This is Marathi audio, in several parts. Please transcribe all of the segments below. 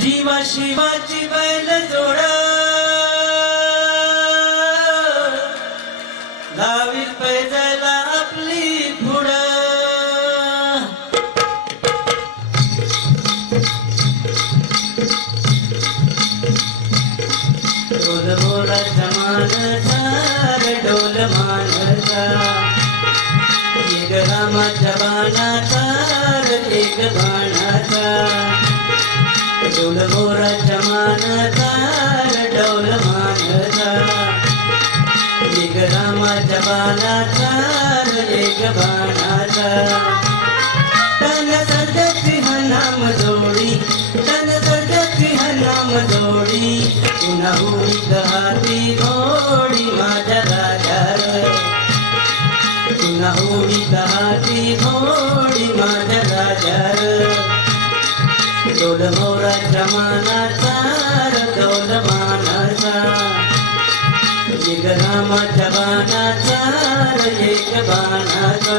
जीवा शिवाची बैल जोडा लावील पैजाला आपली पुढा ढोल मोराच्या मानचा ढोल मानचा एक रामाच्या बाणाचा एक बाणाचा ढोल मोराच्या मानचा ढोल मानचा एक रामाच्या बाणाचा एक बाणाचा तन सजती नाम जोडी तन सजती नाम जोडी पुन्हा उडीत हाती घोडी माझ्या राजावर पुन्हा उडीत हाती घोडी माझ्या राजावर ढोल मोराच्या मानाचा ढोल मानाचा एक रामाच्या बाणाचा एक बाणाचा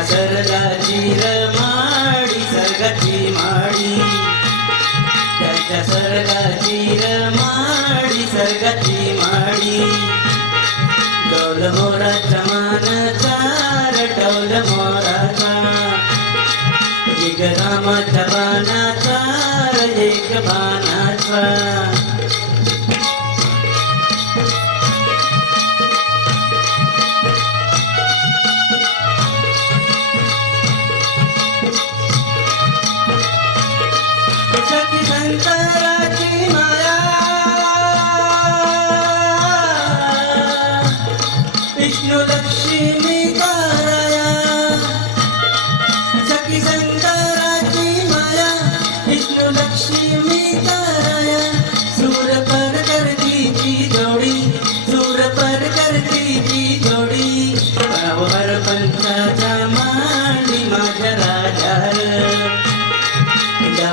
सर्गाची रमाडी सर्गाची माडी त्याच्या सर्गाची रमाडी सर्गाची माडी ढोल मोराच्या मानचा ढोल मोराचा एक रामाच्या बाणाचा एक बाणाचा शंकराची माया विष्णू लक्ष्मी कराया सखी शंकराची माया विष्णू लक्ष्मी कराया सूर पर करतीची जोडी सूर पर करतीची जोडी पावर पंचाचा मांडी माझ्या राजार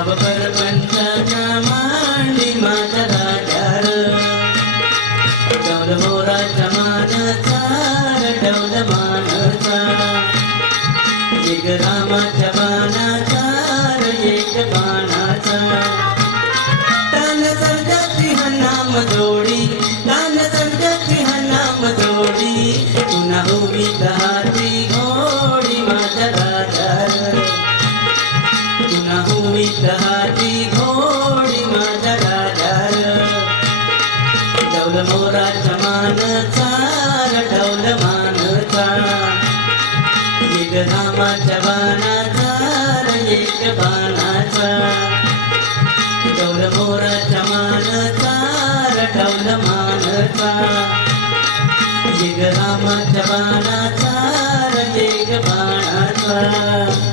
पर पंचाचा मांडी माझ्या राजार ढोल मोराच्या मानचा ढोल मानचा एक रामाच्या बाणाचा एक बाणाचा तान सर्जती नाम जोडी तान सर्जती नाम जोडी पुन्हा उभीत हाती घोडी माझ्या राजार पुन्हा उभीत हाती घोडी माझ्या राजार ढोल मोराच्या मानचा ढोल मानचा एक रामाच्या बाणाचा एक बाणाचा ढोल मोराच्या मानचा ढोल मानचा एक रामाच्या बाणाचा एक बाणाचा